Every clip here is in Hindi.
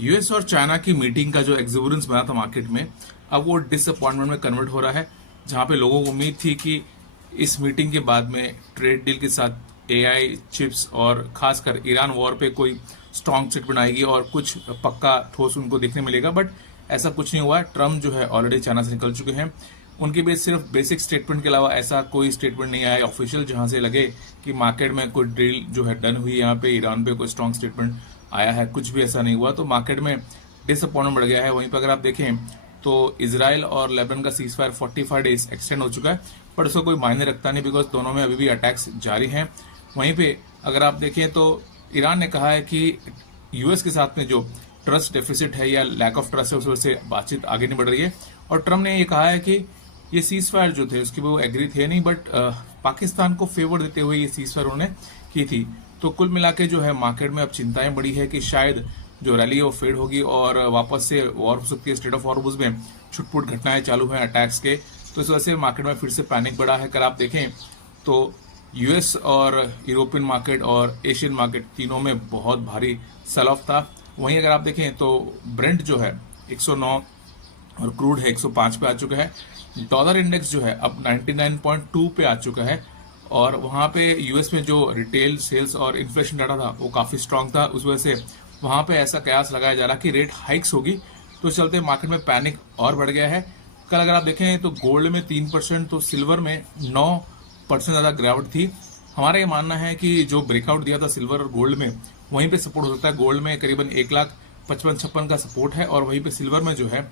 यूएस और चाइना की मीटिंग का जो एक्सुबरेंस बना था मार्केट में, अब वो डिसअपॉइंटमेंट में कन्वर्ट हो रहा है। जहां पे लोगों को उम्मीद थी कि इस मीटिंग के बाद में ट्रेड डील के साथ एआई चिप्स और खासकर ईरान वॉर पे कोई स्ट्रांग स्टेटमेंट आएगी और कुछ पक्का ठोस उनको देखने मिलेगा, बट ऐसा कुछ नहीं हुआ। ट्रम्प जो है ऑलरेडी चाइना से निकल चुके हैं। उनके बीच सिर्फ बेसिक स्टेटमेंट के अलावा ऐसा कोई स्टेटमेंट नहीं आया ऑफिशियल जहां से लगे कि मार्केट में कोई डील जो है डन हुई। यहाँ पे ईरान पे कोई स्ट्रांग स्टेटमेंट आया है, कुछ भी ऐसा नहीं हुआ। तो मार्केट में डिसअपॉइंटमेंट बढ़ गया है। वहीं पर अगर आप देखें तो इसराइल और लेबनान का सीज फायर 45 डेज एक्सटेंड हो चुका है, पर उसका कोई मायने रखता नहीं बिकॉज दोनों में अभी भी अटैक्स जारी हैं। वहीं पे अगर आप देखें तो ईरान ने कहा है कि यूएस के साथ में जो ट्रस्ट डेफिसिट है या लैक ऑफ ट्रस्ट है उस वजह से बातचीत आगे नहीं बढ़ रही है। और ट्रम्प ने ये कहा है कि ये सीज फायर जो थे उसके वो एग्री थे नहीं, बट पाकिस्तान को फेवर देते हुए ये सीज फायर उन्होंने की थी। तो कुल मिला के जो है मार्केट में अब चिंताएं बढ़ी है कि शायद जो रैली है वो फेड होगी और वापस से वॉर हो सकती है। स्टेट ऑफ हॉर्मुज़ में छुटपुट घटनाएं चालू हैं अटैक्स के, तो इस वजह से मार्केट में फिर से पैनिक बढ़ा है। अगर आप देखें तो यूएस और यूरोपियन मार्केट और एशियन मार्केट तीनों में बहुत भारी सेल ऑफ था। वहीं अगर आप देखें तो ब्रेंट जो है 109 और क्रूड है 105 पे आ चुका है। डॉलर इंडेक्स जो है अब 99.2 पे आ चुका है। और वहां पे यूएस में जो रिटेल सेल्स और इन्फ्लेशन डाटा था वो काफी स्ट्रांग था, उस वजह से वहां पे ऐसा कयास लगाया जा रहा कि रेट हाइक्स होगी। तो इस चलते मार्केट में पैनिक और बढ़ गया है। कल अगर आप देखें तो गोल्ड में 3%, तो सिल्वर में 9% ज्यादा गिरावट थी। हमारा ये मानना है कि जो ब्रेकआउट दिया था सिल्वर और गोल्ड में वहीं पे सपोर्ट हो सकता है। गोल्ड में करीबन 1,55,56 का सपोर्ट है और वहीं पे सिल्वर में जो है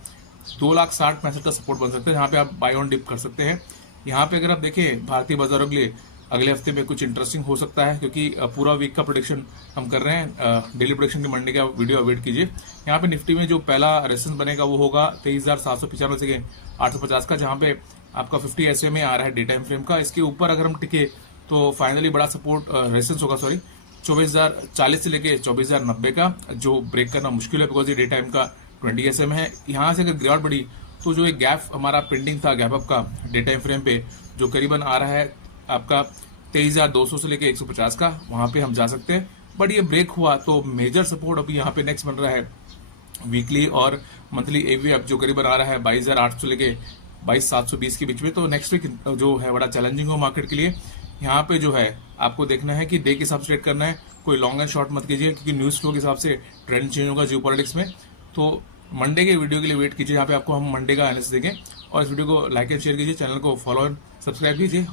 2,60,65 का सपोर्ट बन सकता है, जहां पे आप बाय ऑन डिप कर सकते हैं। यहाँ पे अगर आप देखें भारतीय बाजारों के लिए अगले हफ्ते में कुछ इंटरेस्टिंग हो सकता है, क्योंकि पूरा वीक का प्रोडिक्शन हम कर रहे हैं। डेली प्रोडिक्शन की मंडी का वीडियो अवेट कीजिए। यहाँ पे निफ्टी में जो पहला रेजिस्टेंस बनेगा वो होगा 23,795 से 850 का, जहां पे आपका 50 SMA आ रहा है डे टाइम फ्रेम का। इसके ऊपर अगर हम टिके तो फाइनली बड़ा सपोर्ट रेजिस्टेंस होगा 24,040 से लेके 24,090 का, जो ब्रेक करना मुश्किल है बिकॉज ये डे टाइम का 20 SMA है। यहाँ से अगर गिरावट बढ़ी तो जो एक गैप हमारा पेंडिंग था गैप अप का डे टाइम फ्रेम पे, जो करीबन आ रहा है आपका 23,200 से लेके 150 का, वहां पे हम जा सकते हैं। बट ये ब्रेक हुआ तो मेजर सपोर्ट अभी यहाँ पे नेक्स्ट बन रहा है वीकली और मंथली एवीएफ, जो करीबन आ रहा है 22,800 से लेके 22,720 के बीच में। तो नेक्स्ट वीक जो है बड़ा चैलेंजिंग हो मार्केट के लिए। यहाँ पे जो है आपको देखना है कि डे के हिसाब से ट्रेड करना है, कोई लॉन्ग एंड शॉर्ट मत कीजिए, क्योंकि न्यूज फ्लो के हिसाब से ट्रेंड चेंज होगा जियोपॉलिटिक्स में। तो मंडे के वीडियो के लिए वेट कीजिए, यहाँ पे आपको हम मंडे का एनालिसिस देंगे। और इस वीडियो को लाइक एंड शेयर कीजिए, चैनल को फॉलो एंड सब्सक्राइब कीजिए।